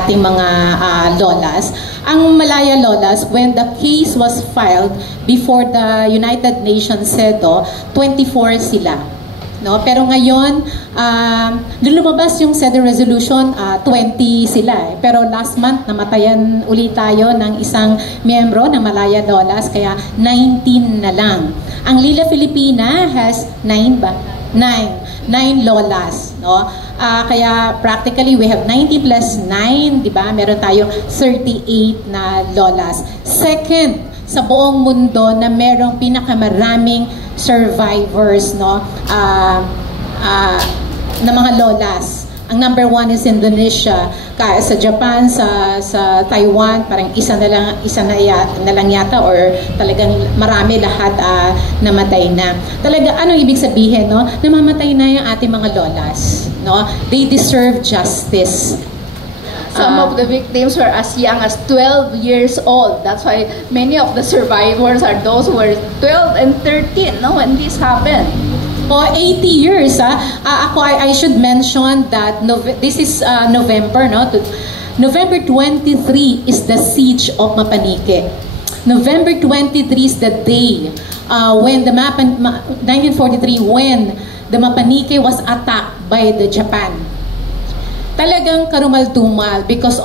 ating mga lolas. Ang Malaya lolas, when the case was filed before the United Nations CEDAW, 24 sila. No? Pero ngayon, nung lumabas yung CEDAW resolution, 20 sila. Pero last month, namatayan ulit tayo ng isang miyembro ng Malaya lolas, kaya 19 na lang. Ang Lila Filipina has 9 ba? 9 lolas, no? Kaya practically we have 90 plus 9, di ba? Meron tayong 38 na lolas. Second sa buong mundo na merong pinakamaraming survivors, no? Na mga lolas. Ang number 1 is Indonesia. Kaya sa Japan, sa Taiwan, parang isa na lang yata, or talagang marami lahat namatay na. Talaga, ano ibig sabihin, no? Namamatay na yung ating mga lolas, no? They deserve justice. Some of the victims were as young as 12 years old. That's why many of the survivors are those who were 12 and 13, no, when this happened. 80 years, I should mention that this is November, no? November 23 is the siege of Mapanike. November 23 is the day when 1943, when the Mapanike was attacked by the Japan. Talagang karumal-dumal because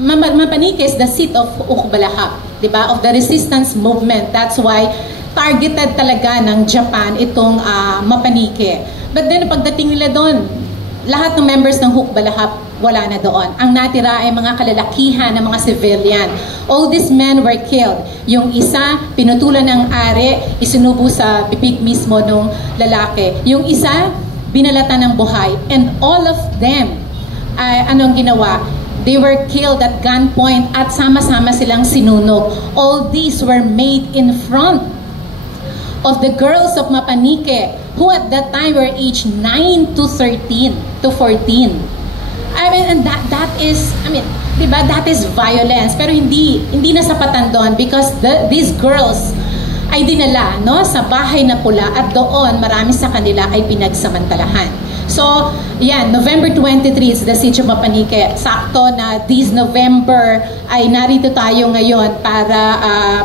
Mapanike is the seat of Ukbalahap, diba? Of the resistance movement. That's why targeted talaga ng Japan itong Mapanike. But then pagdating nila doon, lahat ng members ng Hukbalahap wala na doon. Ang natira ay mga kalalakihan ng mga civilian. All these men were killed. Yung isa, pinutulan ng are, isinubo sa bibig mismo ng lalaki. Yung isa, binalatan ng buhay. And all of them, anong ginawa? They were killed at gunpoint at sama-sama silang sinunog. All these were made in front of the girls of Mapanike, who at that time were aged 9 to 13 to 14. I mean, and that is, diba, that is violence. Pero hindi na sapatan doon because these girls ay dinala, no, sa bahay na pula at doon marami sa kanila ay pinagsamantalahan. So, yan, November 23 is the siege of Mapanike. Sakto na this November ay narito tayo ngayon para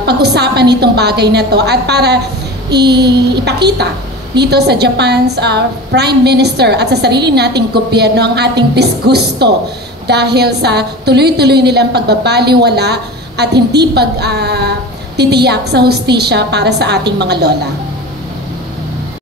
pag-usapan itong bagay na to at para ipakita dito sa Japan's Prime Minister at sa sarili nating gobyerno ang ating disgusto dahil sa tuloy-tuloy nilang pagbabaliwala at hindi titiyak sa hustisya para sa ating mga lola.